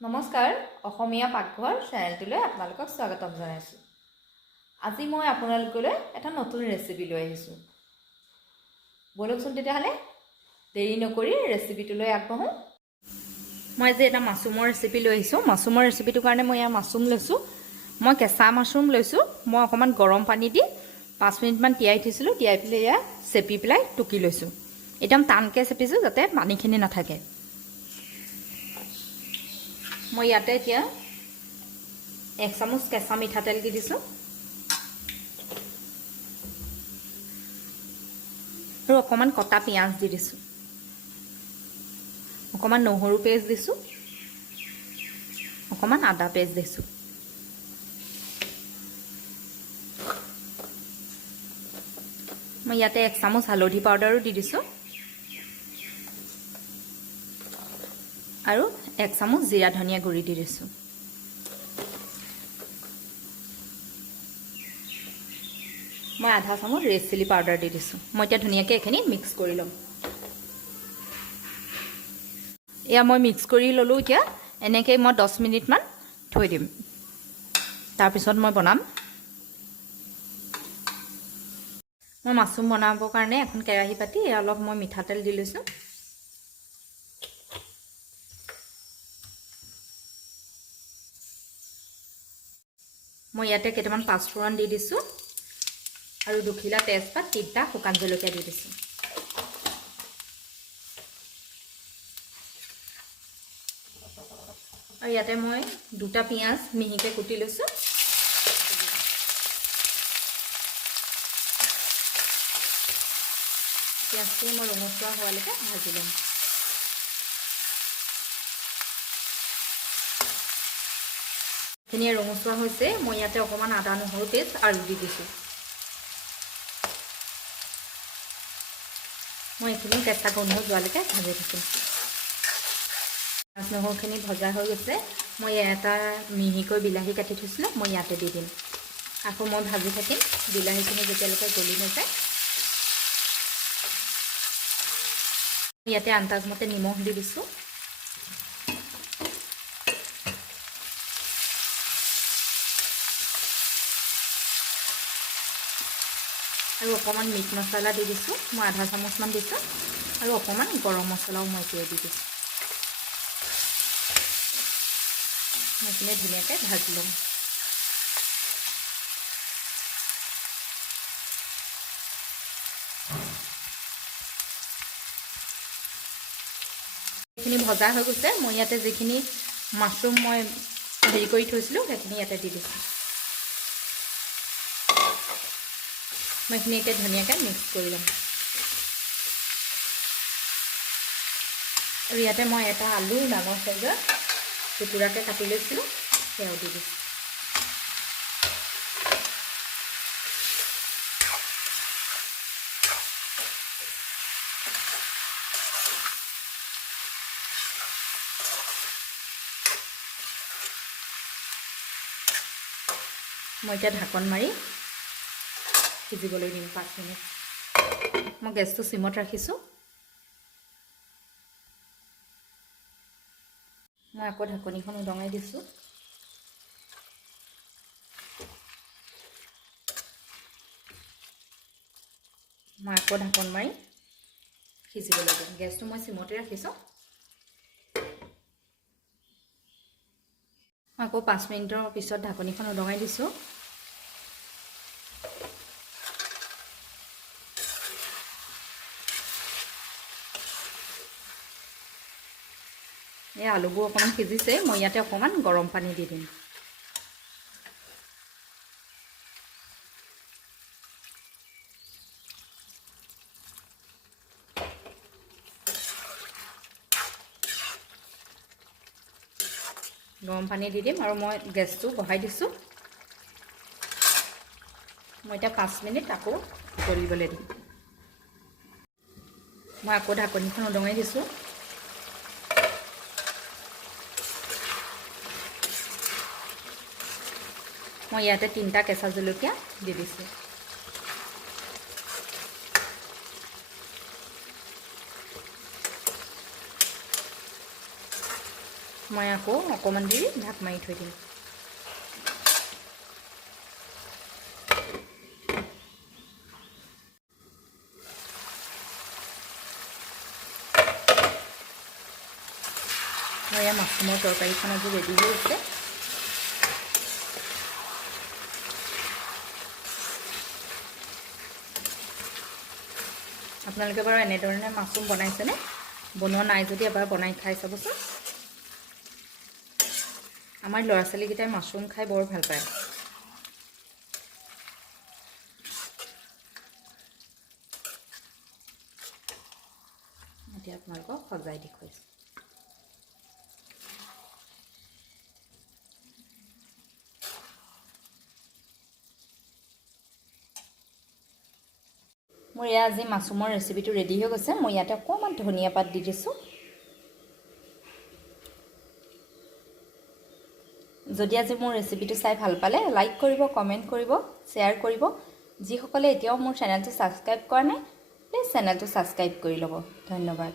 নমস্কাৰ অসমীয়া পাকঘৰ চেনেলটোলৈ আপোনালোকক স্বাগতম জনাইছোঁ। আজি মই আপোনালোকলৈ এটা নতুন ৰেচিপি লৈ আহিছোঁ। বলকচোন তেতিয়াহ'লে দেৰি নকৰি ৰেচিপিটোলৈ আগবাঢ়োঁ। মই আজি এটা মাছৰুমৰ ৰেচিপি লৈ আহিছোঁ। মাছৰুমৰ ৰেচিপিটোৰ কাৰণে মই ইয়াৰ মাছৰুম লৈছোঁ। মই কেঁচা মাছৰুম লৈছোঁ। মই অকণমান গৰম পানী দি 5 মিনিটমান তিয়াই থৈছিলোঁ। তিয়াই পেলাই ইয়াৰ চেপি পেলাই টুকি লৈছোঁ। একদম টানকৈ চেপিছোঁ যাতে পানীখিনি নাথাকে। মই ইয়াতে এতিয়া 1 চামুচ কেঁচা মিঠাতেল দি দিছোঁ আৰু অকণমান কটা পিঁয়াজ দি দিছোঁ। অকণমান নহৰু পেষ্ট দিছোঁ, অকণমান আদা পেষ্ট দিছোঁ। মই ইয়াতে 1 চামুচ হালধি পাউডাৰো দি দিছোঁ আৰু 1 চামুচ জিৰা ধনিয়া গুড়ি দি দিছোঁ। মই আধা চামুচ ৰেড চিলি পাউডাৰ দি দিছোঁ। মই এতিয়া ধুনীয়াকৈ এইখিনি মিক্স কৰি ল'ম। এয়া মই মিক্স কৰি ল'লোঁ। এতিয়া এনেকৈ মই 10 মিনিটমান থৈ দিম। তাৰপিছত মই বনাম। মই মাছৰুম বনাবৰ কাৰণে এখন কেৰাহী পাতি অলপ মই মিঠাতেল দি লৈছোঁ। মই ইয়াতে কেইটামান পাঁচফোৰণ দি দিছোঁ আৰু দুখিলা তেজপাত, 3টা শুকান জলকীয়া দি দিছোঁ। আৰু ইয়াতে মই 2টা পিঁয়াজ মিহিকৈ কুটি লৈছোঁ। পিঁয়াজখিনি মই ৰঙচুৱা হোৱালৈকে ভাজি ল'ম। এইখিনি ৰঙচুৱা হৈছে। মই ইয়াতে অকণমান আদা নহৰু পেষ্ট আৰু দি দিছোঁ। মই এইখিনি কেঁচা গোন্ধ যোৱালৈকে ভাজি থাকিম। পিঁয়াজ নহৰুখিনি ভজা হৈ গৈছে। মই এটা মিহিকৈ বিলাহী কাটি থৈছিলোঁ, মই ইয়াতে দি দিম। আকৌ মই ভাজি থাকিম বিলাহীখিনি যেতিয়ালৈকে গলি নাযায়। ইয়াতে আন্দাজমতে নিমখ দি দিছোঁ। আৰু অকণমান মিট মছলা দি দিছোঁ। মই আধা চামুচমান দিছোঁ আৰু অকণমান গৰম মছলাও মই এতিয়াই দি দিছোঁ। এইখিনি ধুনীয়াকৈ ভাজি ল'ম। এইখিনি ভজা হৈ গৈছে। মই ইয়াতে যিখিনি মাছৰুম মই হেৰি কৰি থৈছিলোঁ সেইখিনি ইয়াতে দি দিছোঁ। মই এইখিনি এতিয়া ধুনীয়াকৈ মিক্স কৰি ল'ম। আৰু ইয়াতে মই এটা আলু ডাঙৰ চাইজৰ টুকুৰাকৈ কাটি লৈছিলোঁ, সেয়াও দি দিছোঁ। মই এতিয়া ঢাকন মাৰি সিজিবলৈ দিম 5 মিনিট। মই গেছটো চিমত ৰাখিছোঁ। মই আকৌ ঢাকনিখন উদঙাই দিছোঁ। মই আকৌ ঢাকন মাৰি সিজিবলৈ দিম। গেছটো মই চিমতে ৰাখিছোঁ। মই আকৌ 5 মিনিটৰ পিছত ঢাকনিখন উদঙাই দিছোঁ। এই আলুবোৰ অকণমান সিজিছে। মই ইয়াতে অকণমান গৰম পানী দি দিম। গৰম পানী দি দিম আৰু মই গেছটো বঢ়াই দিছোঁ। মই এতিয়া 5 মিনিট আকৌ উতলিবলৈ দিম। মই আকৌ ঢাকনিখন উদঙাই দিছোঁ। মই ইয়াতে 3টা কেঁচা জলকীয়া দি দিছোঁ। মই আকৌ অকণমান দেৰি ঢাক মাৰি থৈ দিম। আৰু এয়া মাছৰুমৰ তৰকাৰীখন আজি ৰেডি হৈ আছে। আপোনালোকে বাৰু এনেধৰণে মাছৰুম বনাইছেনে? বনোৱা নাই যদি এবাৰ বনাই খাই চাবচোন। আমাৰ ল'ৰা ছোৱালীকেইটাই মাছৰুম খাই বৰ ভাল পায়। এতিয়া আপোনালোকক সজাই দেখুৱাইছোঁ। মোৰ এয়া আজি মাছৰুমৰ ৰেচিপিটো ৰেডি হৈ গৈছে। মই ইয়াতে অকণমান ধনিয়া পাত দি দিছোঁ। যদি আজি মোৰ ৰেচিপিটো চাই ভাল পালে লাইক কৰিব, কমেণ্ট কৰিব, শ্বেয়াৰ কৰিব। যিসকলে এতিয়াও মোৰ চেনেলটো ছাবস্ক্ৰাইব কৰা নাই, প্লিজ চেনেলটো ছাবস্ক্ৰাইব কৰি ল'ব। ধন্যবাদ।